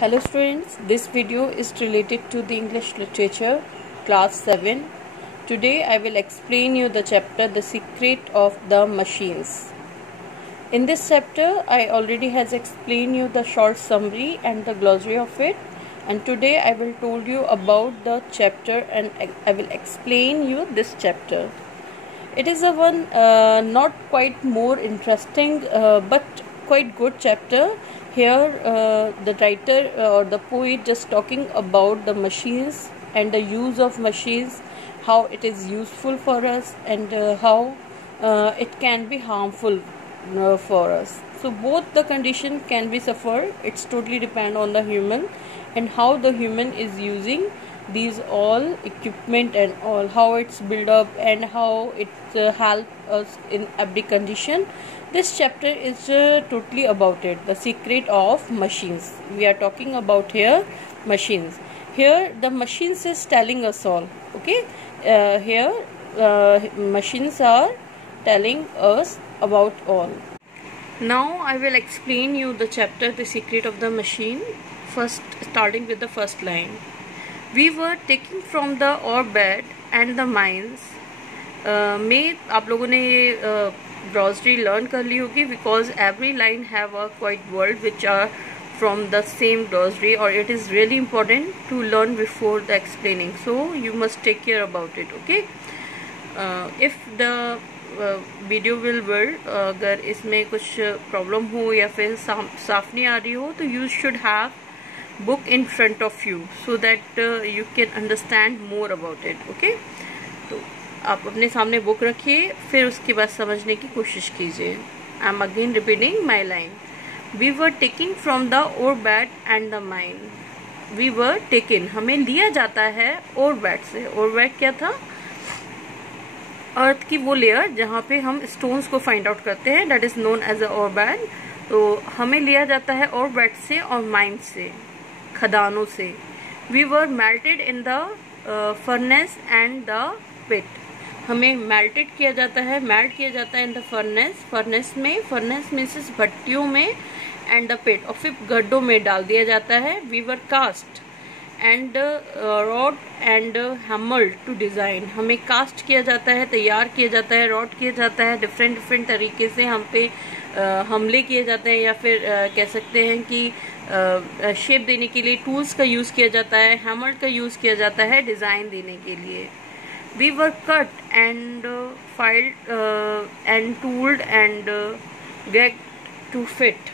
Hello students, this video is related to the English literature class 7. Today I will explain you the chapter The Secret of the Machines. In this chapter I already has explained you the short summary and the glossary of it, and today I will told you about the chapter and I will explain you this chapter. It is a one not quite more interesting but quite good chapter. Here the writer or the poet just talking about the machines and the use of machines, how it is useful for us and how it can be harmful for us. So both the condition can be suffered. It's totally depend on the human and how the human is using these all equipment and all, how it's built up and how it help us in every condition. This chapter is totally about it, the secret of machines. We are talking about here machines. Here the machines is telling us all. Okay, here machines are telling us about all. Now I will explain you the chapter The Secret of the Machine. First, starting with the first line. We were taking from the ore bed and the mines. में आप लोगों ने ये grocery learn कर ली होगी, because every line have a quite word which are from the same grocery, और it is really important to learn before the explaining, so you must take care about it. Okay, if the video will word, अगर इसमें कुछ problem हो या फिर साफ नहीं आ रही हो, तो you should have book in front of you so that you can understand more about it. Okay, तो आप अपने सामने बुक रखिए, फिर उसके बाद समझने की कोशिश कीजिए. I am again repeating my line. We were taking from the ore bed and the mine. We were taken, हमें लिया जाता है ओर बैट से. ओर बैट क्या था? अर्थ की वो लेयर जहाँ पे हम स्टोन्स को फाइंड आउट करते हैं, that is known as a ore bed. तो हमें लिया जाता है ओर बैट से और माइन से, खदानों से. We were melted in the furnace and the pit. हमें मेल्टेड किया जाता है, मेल्ट किया जाता है in the furnace. Furnace means भट्टियों में, एंड द पिट, और फिर गड्ढों में डाल दिया जाता है. We were cast and wrought and hammered to design. हमें कास्ट किया जाता है, तैयार किया जाता है, रॉड किया जाता है, डिफरेंट तरीके से हम पे हमले किए जाते हैं, या फिर कह सकते हैं कि शेप देने के लिए टूल्स का यूज किया जाता है, हैमर का यूज किया जाता है डिजाइन देने के लिए. We were cut and filed and tooled and get to fit.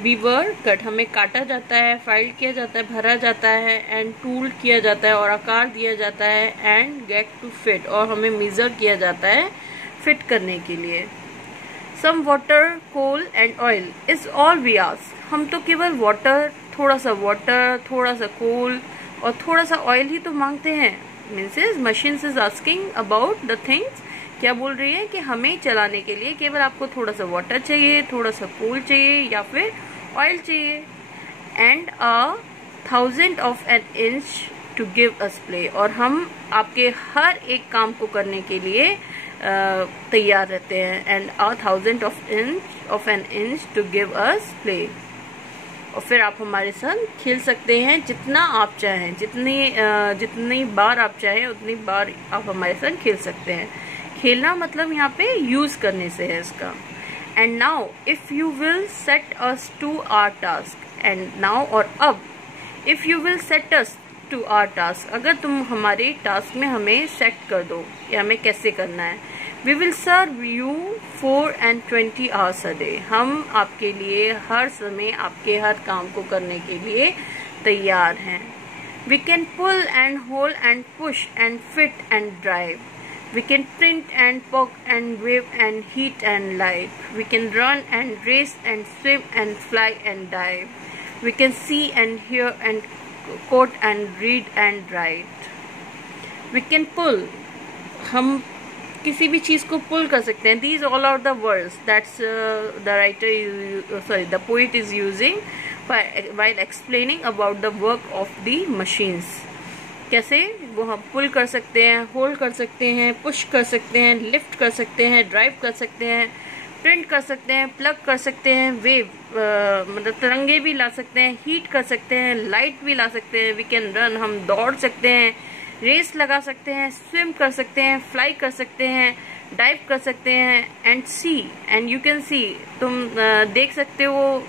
We were cut, हमें काटा जाता है, फाइल्ड किया जाता है, भरा जाता है, एंड टूल्ड किया जाता है और आकार दिया जाता है, एंड गेट टू फिट, और हमें मेजर किया जाता है फिट करने के लिए. Some water, coal and oil is all we ask. हम तो केवल वाटर, थोड़ा सा कोल और थोड़ा सा ऑयल ही तो मांगते हैं. Means machine is asking about the things. क्या बोल रही है कि हमें चलाने के लिए केवल आपको थोड़ा सा वाटर चाहिए, थोड़ा सा कोल चाहिए या फिर ऑयल चाहिए, and 1,000 of an inch to give us play. और हम आपके हर एक काम को करने के लिए तैयार रहते हैं. And 1,000 of an inch to give us play. और फिर आप हमारे साथ खेल सकते हैं जितना आप चाहें, जितनी बार आप चाहें उतनी बार आप हमारे साथ खेल सकते हैं. खेलना मतलब यहाँ पे यूज करने से है इसका. And now if you will set us to our task. And now, और अब, if you will set us to our task, अगर तुम हमारे टास्क में हमें सेट कर दो कि हमें कैसे करना है. We will serve you 4 and 20 hours a day. हम आपके लिए हर समय आपके हर काम को करने के लिए तैयार हैं. We can pull and haul and push and lift and drive. We can print and plough and weave and heat and light. We can run and race and swim and fly and dive. We can see and hear and count and read and write. We can pull, हम किसी भी चीज को pull कर सकते हैं. These all are the words that's the writer, the poet is using while explaining about the work of the machines. कैसे वो हम पुल कर सकते हैं, होल्ड कर सकते हैं, पुश कर सकते हैं, लिफ्ट कर सकते हैं, ड्राइव कर सकते हैं, प्रिंट कर सकते हैं, प्लग कर सकते हैं, वेव मतलब तरंगे भी ला सकते हैं, हीट कर सकते हैं, लाइट भी ला सकते हैं, वी कैन रन, हम दौड़ सकते हैं, रेस लगा सकते हैं, स्विम कर सकते हैं, फ्लाई कर सकते हैं, डाइव कर सकते हैं, and see, and you can see, तुम देख सकते हो,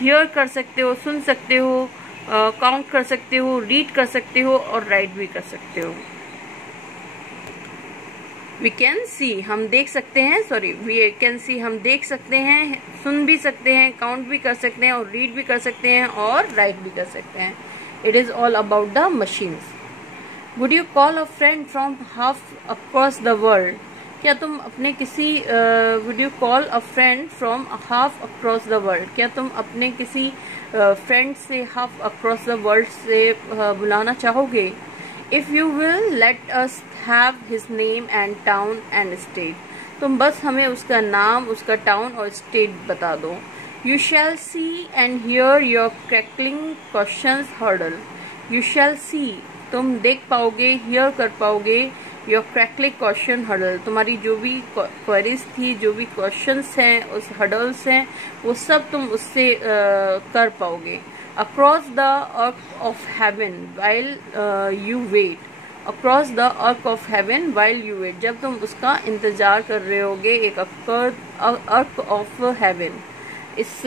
हियर कर सकते हो, सुन सकते हो, काउंट कर सकते हो, रीड कर सकते हो और राइट भी कर सकते हो। वी कैन सी, हम देख सकते हैं, सॉरी वी कैन सी, हम देख सकते हैं, सुन भी सकते हैं, काउंट भी कर सकते हैं और रीड भी कर सकते हैं और राइट भी कर सकते हैं। It is all about the machines. Would you call a friend from half across the world? क्या तुम अपने किसी would you call a friend from half across the world? क्या तुम अपने किसी फ्रेंड से हाफ अक्रॉस द वर्ल्ड से बुलाना चाहोगे? If you will let us have his name and town and state. तुम बस हमें उसका नाम, उसका टाउन और स्टेट बता दो। You shall see and hear your crackling questions hurdle. You shall see, तुम देख पाओगे, हियर कर पाओगे, योर क्रैकलिंग क्वेश्चन हर्डल, तुम्हारी जो भी क्वेरीज थी, जो भी क्वेश्चंस हैं, उस हर्डल्स हैं, वो सब तुम उससे कर पाओगे। Across the arc of heaven while you wait. Across the arc of heaven while you wait, जब तुम उसका इंतजार कर रहे होगे, एक अर्क ऑफ हेवन, इस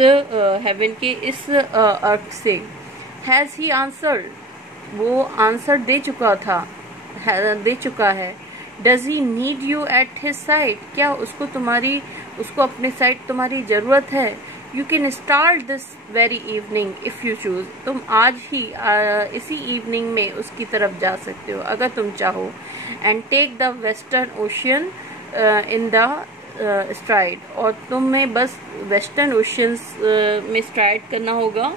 हेवन के इस अर्क से। हैज ही आंसर्ड, वो आंसर दे चुका है। Does he need you at his side, क्या उसको अपने साइड तुम्हारी जरूरत है? You can start this very evening if you choose, तुम आज ही इसी इवनिंग में उसकी तरफ जा सकते हो अगर तुम चाहो। And take the western ocean in the stride, और तुम्हें बस वेस्टर्न ओशियन में स्ट्राइड करना होगा,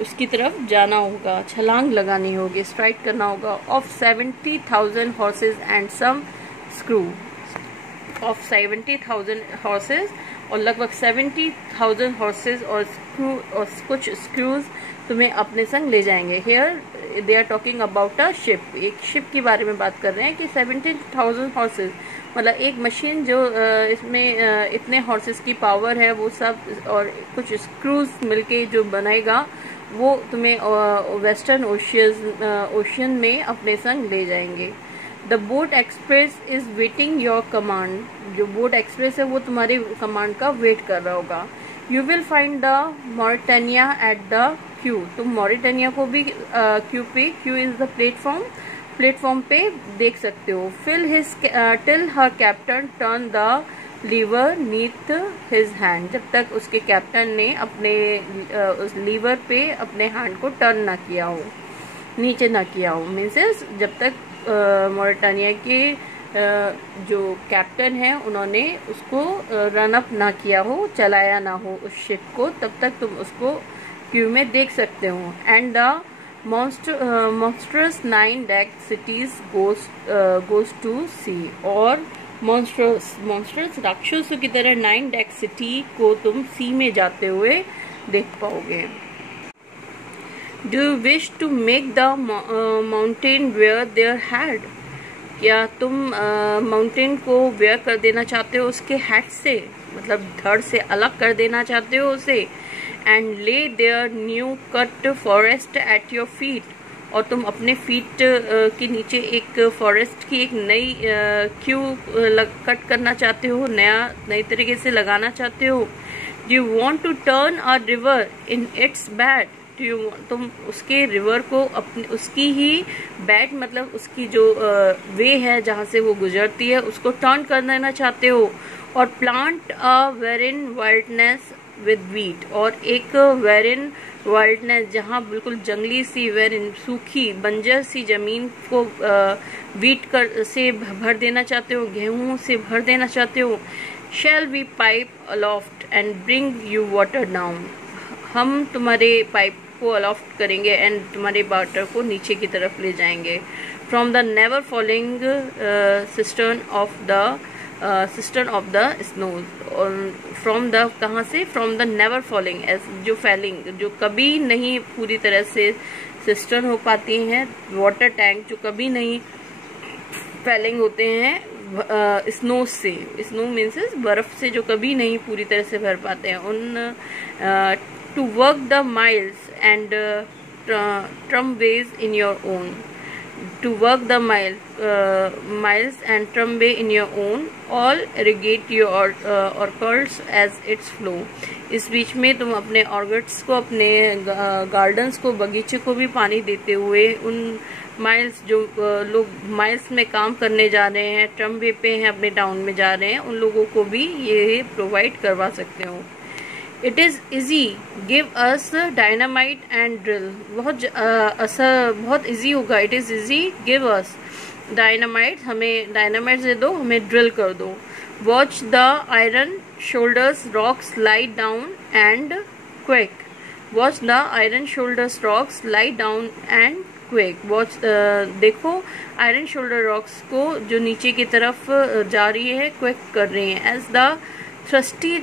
उसकी तरफ जाना होगा, छलांग लगानी होगी, स्ट्राइक करना होगा। Of 70,000 horses and some screw, of 70,000 horses, और लगभग 70,000 हॉर्सेज और स्क्रू और कुछ स्क्रूज तुम्हें अपने संग ले जाएंगे। Here they are talking about a ship, एक शिप के बारे में बात कर रहे हैं कि 70,000 हॉर्सेज मतलब एक मशीन जो इसमें इतने हॉर्सेज की पावर है, वो सब और कुछ स्क्रूज मिलके जो बनेगा, वो तुम्हें वेस्टर्न ओशियन में अपने संग ले जाएंगे। The boat express is waiting your command, जो बोट एक्सप्रेस है वो तुम्हारी कमांड का वेट कर रहा होगा। You will find the Mauritania at the Q, तुम मॉरिटानिया को भी क्यू इज द प्लेटफॉर्म पे देख सकते हो। Till her captain turn the lever neath his hand, जब तक उसके कैप्टन ने अपने उस लीवर पे अपने हैंड को टर्न ना किया हो, नीचे ना किया हो, मीन्स जब तक मॉरिटानिया के जो कैप्टन है उन्होंने उसको रन अप ना किया हो, चलाया ना हो उस शिप को, तब तक तुम उसको क्यू में देख सकते हो। And the monstrous 9-deck cities goes to sea, और monstrous राक्षसों की तरह 9-deck सिटी को तुम सी में जाते हुए देख पाओगे। Do you wish to make the mountain wear their hat? क्या तुम माउंटेन को वेयर कर देना चाहते हो उसके हैट से, मतलब धड़ से अलग कर देना चाहते हो उसे। And lay their new cut forest at your feet, और तुम अपने फीट के नीचे एक फॉरेस्ट की एक नई क्यू कट करना चाहते हो, नई तरीके से लगाना चाहते हो। Do you want to turn a river in its bed, तुम उसके रिवर को अपने उसकी ही बैड मतलब उसकी जो वे है जहाँ से वो गुजरती है उसको टर्न कर देना चाहते हो। और plant a barren wilderness with wheat, और एक वेरिन वाइल्डनेस जहाँ बिल्कुल जंगली सी वेरिन सूखी बंजर सी जमीन को वीट कर से भर देना चाहते हो, गेहूं से भर देना चाहते हो। Shall we pipe aloft and bring you water down, हम तुम्हारे पाइप को अलॉफ्ट करेंगे एंड तुम्हारे वाटर को नीचे की तरफ ले जाएंगे। From the never falling cistern of the snows, और फ्रॉम द कहाँ से, फ्रॉम द नेवर फॉलिंग, जो फैलिंग जो कभी नहीं पूरी तरह से सिस्टर्न हो पाती हैं, वाटर टैंक जो कभी नहीं फैलिंग होते हैं, स्नो से, स्नो मीन्स बर्फ से जो कभी नहीं पूरी तरह से भर पाते हैं उन, to work the mills and tramways in your own, to work the miles and tramway in your own, all irrigate your orchards as its flow. इस बीच में तुम अपने ऑर्गर्ड्स को, अपने गार्डन्स को, बगीचे को भी पानी देते हुए उन माइल्स, जो लोग माइल्स में काम करने जा रहे हैं, ट्रमवे पे हैं, अपने टाउन में जा रहे हैं, उन लोगों को भी ये प्रोवाइड करवा सकते हो. It is easy, give us dynamite and drill. बहुत ईजी होगा. It is easy, give us dynamite, हमें डायनामाइट दे दो, हमें ड्रिल कर दो. Watch the iron shoulders rocks light down and quake. Watch the iron shoulders rocks light down and quake. Watch, देखो iron shoulder rocks को जो नीचे की तरफ जा रही है, क्वेक कर रही हैं. As the thirsty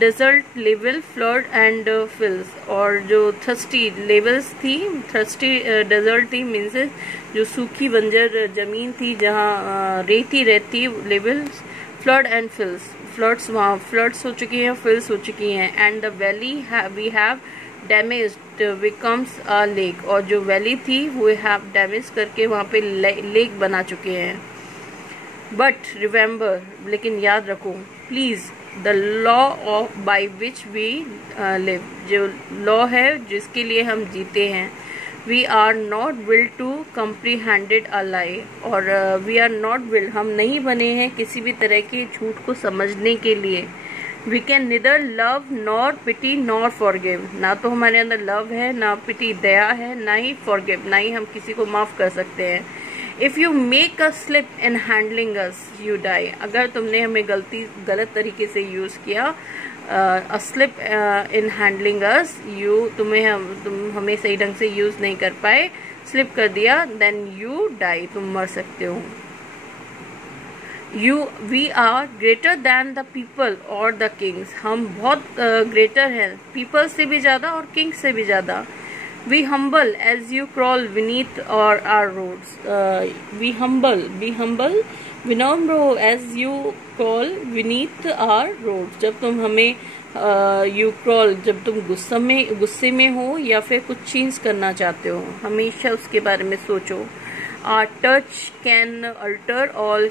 desert level flood and fills. और जो थ्रस्टी लेवल्स थी, थ्रस्टी डेजर्ट थी मीन्स जो सूखी बंजर जमीन थी जहाँ रेती रहती, levels flood and fills. Floods, वहाँ फ्लड्स हो चुकी हैं, फिल्स हो चुकी हैं. And the valley we have damaged becomes a lake. और जो वैली थी वो हैव डैमेज करके वहाँ पे लेक बना चुके हैं. बट रिमेंबर, लेकिन याद रखो please, the law of by which we live. जो लॉ है जिसके लिए हम जीते हैं. We are not willed to comprehended a lie. और वी आर नॉट विल्ड, हम नहीं बने हैं किसी भी तरह के झूठ को समझने के लिए. We can neither love nor pity nor forgive. ना तो हमारे अंदर लव है, ना पिटी दया है, ना ही फॉरगिव, ना ही हम किसी को माफ कर सकते हैं. If you make a slip in handling us you die. अगर तुमने हमें गलत तरीके से यूज़ किया, अ स्लिप इन हैंडलिंग अस, तुम हमें सही ढंग से यूज़ नहीं कर पाए, स्लिप कर दिया, देन यू डाई, तुम मर सकते हो. We are greater than the people or the kings. हम बहुत ग्रेटर हैं पीपल से भी ज़्यादा और किंग्स से भी ज़्यादा. We humble as you crawl beneath our roads. We humble, विनम्र हो as you crawl beneath our roads. जब तुम हमें you crawl, जब तुम गुस्से में हो या फिर कुछ चेंज करना चाहते हो, हमेशा उसके बारे में सोचो. Our touch can alter all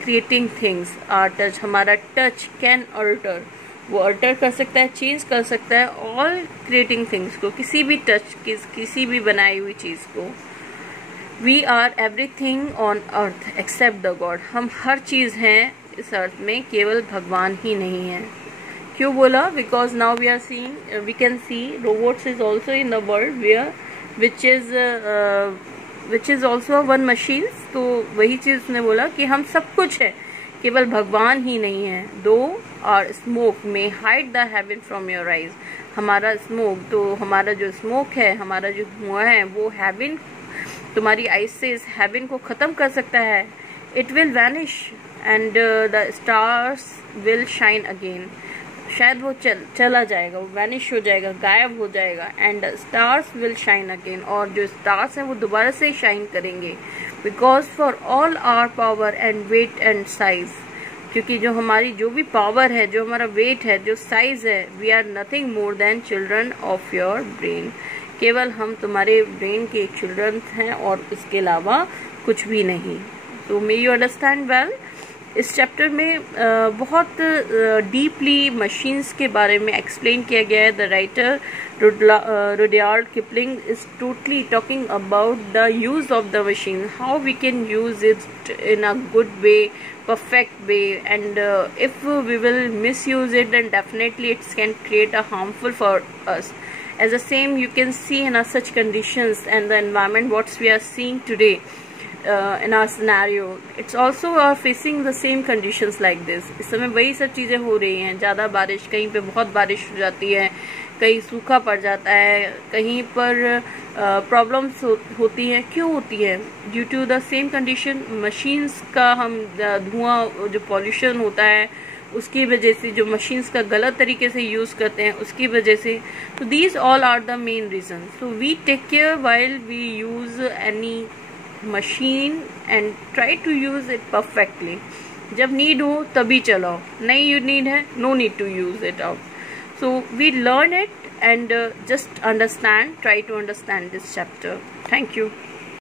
creating things. Our touch, हमारा touch can alter, वो अल्टर कर सकता है, चेंज कर सकता है ऑल क्रिएटिंग थिंग्स को, किसी भी टच, किसी भी बनाई हुई चीज़ को. We are everything on earth except the god. हम हर चीज़ हैं इस अर्थ में, केवल भगवान ही नहीं है. क्यों बोला? Because now we are seeing, we can see robots is also in the world where which is also one machine. तो वही चीज़ उसने बोला कि हम सब कुछ है, केवल भगवान ही नहीं है. दो और स्मोक में hide the haven from your eyes. हमारा स्मोक, तो हमारा जो स्मोक है, हमारा जो धुआं है, वो हेवन, तुम्हारी आइज से इस हेवन को ख़त्म कर सकता है. It will vanish and the stars will shine again. शायद वो चला जाएगा, वो वैनिश हो जाएगा, गायब हो जाएगा. And stars will shine again. और जो स्टार्स हैं वो दोबारा से शाइन करेंगे. Because for all our power and weight and size. क्योंकि जो हमारी जो भी पावर है, जो हमारा वेट है, जो साइज है, we are nothing more than children of your brain. केवल हम तुम्हारे ब्रेन के चिल्ड्रन हैं और इसके अलावा कुछ भी नहीं. तो मे यू अंडरस्टैंड वेल. इस चैप्टर में बहुत डीपली मशीन्स के बारे में एक्सप्लेन किया गया है. The writer Rudyard Kipling is totally talking about the use of the machine, how we can use it in a good way, perfect way, and if we will misuse it, then definitely it can create a harmful for us. As the same you can see in such conditions and the environment what we are seeing today in our scenario, it's also facing the same conditions like this. इस समय वही सब चीज़ें हो रही हैं. ज़्यादा बारिश, कहीं पे बहुत बारिश हो जाती है, कहीं सूखा पड़ जाता है, कहीं पर प्रॉब्लम्स होती हैं. क्यों होती है? Due to the same condition. Machines का हम धुआं, जो पॉल्यूशन होता है उसकी वजह से, जो मशीन्स का गलत तरीके से यूज़ करते हैं उसकी वजह से. तो these all are the main reason. So we take care while we use any machine and try to use it perfectly. जब नीड हो तभी चलाओ, नहीं नीड है, no need to use it out. So we learn it and just understand, try to understand this chapter. Thank you.